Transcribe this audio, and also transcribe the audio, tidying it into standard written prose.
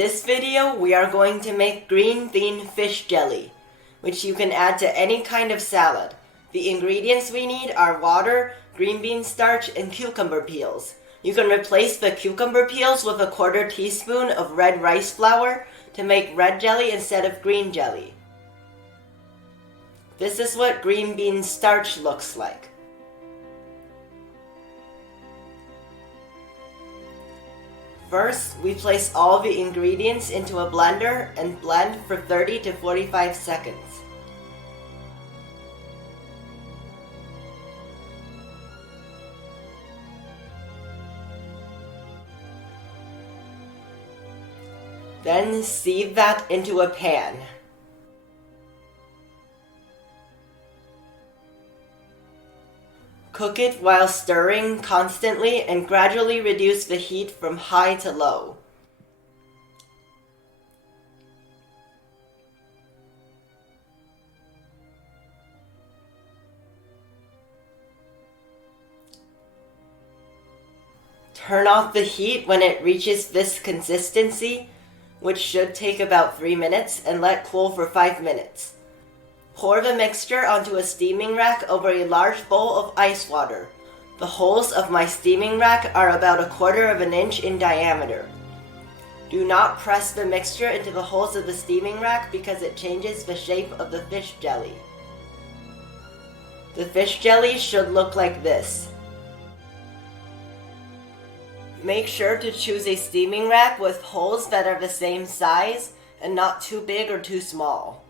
this video, we are going to make green bean fish jelly, which you can add to any kind of salad. The ingredients we need are water, green bean starch, and cucumber peels. You can replace the cucumber peels with a 1/4 teaspoon of red rice flour to make red jelly instead of green jelly. This is what green bean starch looks like. First, we place all the ingredients into a blender and blend for 30 to 45 seconds. Then sieve that into a pan. Cook it while stirring constantly and gradually reduce the heat from high to low. Turn off the heat when it reaches this consistency, which should take about 3 minutes, and let cool for 5 minutes. Pour the mixture onto a steaming rack over a large bowl of ice water. The holes of my steaming rack are about 1/4 inch in diameter. Do not press the mixture into the holes of the steaming rack because it changes the shape of the fish jelly. The fish jelly should look like this. Make sure to choose a steaming rack with holes that are the same size and not too big or too small.